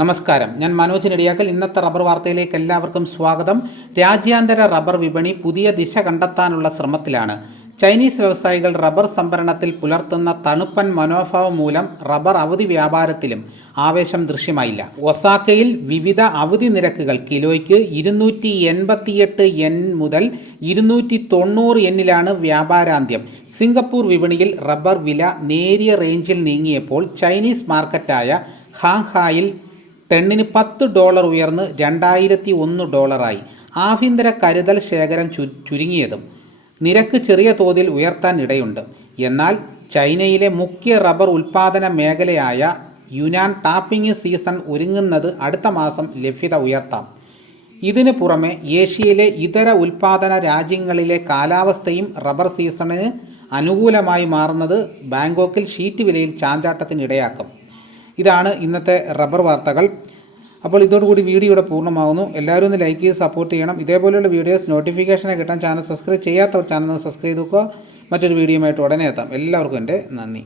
നമസ്കാരം. ഞാൻ മനോജ് നെടിയാക്കൽ. ഇന്നത്തെ റബ്ബർ വാർത്തയിലേക്ക് എല്ലാവർക്കും സ്വാഗതം. രാജ്യാന്തര റബ്ബർ വിപണി പുതിയ ദിശ കണ്ടെത്താനുള്ള ശ്രമത്തിലാണ്. ചൈനീസ് വ്യവസായികൾ റബ്ബർ സംഭരണത്തിൽ പുലർത്തുന്ന തണുപ്പൻ മനോഭാവം മൂലം റബ്ബർ അവധി വ്യാപാരത്തിലും ആവേശം ദൃശ്യമായില്ല. ഒസാക്കയിൽ വിവിധ അവധി നിരക്കുകൾ കിലോയ്ക്ക് ഇരുന്നൂറ്റി എൺപത്തിയെട്ട് എൻ മുതൽ ഇരുന്നൂറ്റി തൊണ്ണൂറ് എന്നിലാണ് വ്യാപാരാന്ത്യം. സിംഗപ്പൂർ വിപണിയിൽ റബ്ബർ വില നേരിയ റേഞ്ചിൽ നീങ്ങിയപ്പോൾ ചൈനീസ് മാർക്കറ്റായ ഹാങ്ഹായിൽ ടണ്ണിന് പത്ത് ഡോളർ ഉയർന്ന് രണ്ടായിരത്തി ഒന്ന് ഡോളറായി. ആഭ്യന്തര കരുതൽ ശേഖരം ചു ചുരുങ്ങിയതും നിരക്ക് ചെറിയ തോതിൽ ഉയർത്താൻ ഇടയുണ്ട്. എന്നാൽ ചൈനയിലെ മുഖ്യ റബ്ബർ ഉൽപ്പാദന മേഖലയായ യുനാൻ ടാപ്പിംഗ് സീസൺ ഒരുങ്ങുന്നത് അടുത്ത മാസം ലഭ്യത ഉയർത്താം. ഇതിനു പുറമെ ഏഷ്യയിലെ ഇതര ഉൽപ്പാദന രാജ്യങ്ങളിലെ കാലാവസ്ഥയും റബ്ബർ സീസണിന് അനുകൂലമായി മാറുന്നത് ബാങ്കോക്കിൽ ഷീറ്റ് വിലയിൽ ചാഞ്ചാട്ടത്തിനിടയാക്കും. ഇതാണ് ഇന്നത്തെ റബ്ബർ വാർത്തകൾ. അപ്പോൾ ഇതോടുകൂടി വീഡിയോ ഇവിടെ പൂർണമാകുന്നു. എല്ലാവരും ഒന്ന് ലൈക്ക് ചെയ്ത് സപ്പോർട്ട് ചെയ്യണം. ഇതേപോലെയുള്ള വീഡിയോസ് നോട്ടിഫിക്കേഷനെ കിട്ടാൻ ചാനൽ സബ്സ്ക്രൈബ് ചെയ്യാത്തവർ ചാനൽ സബ്സ്ക്രൈബ് ചെയ്ത് നോക്കുക മറ്റൊരു വീഡിയോയുമായിട്ട് ഉടനെ എത്താം. എല്ലാവർക്കും എന്റെ നന്ദി.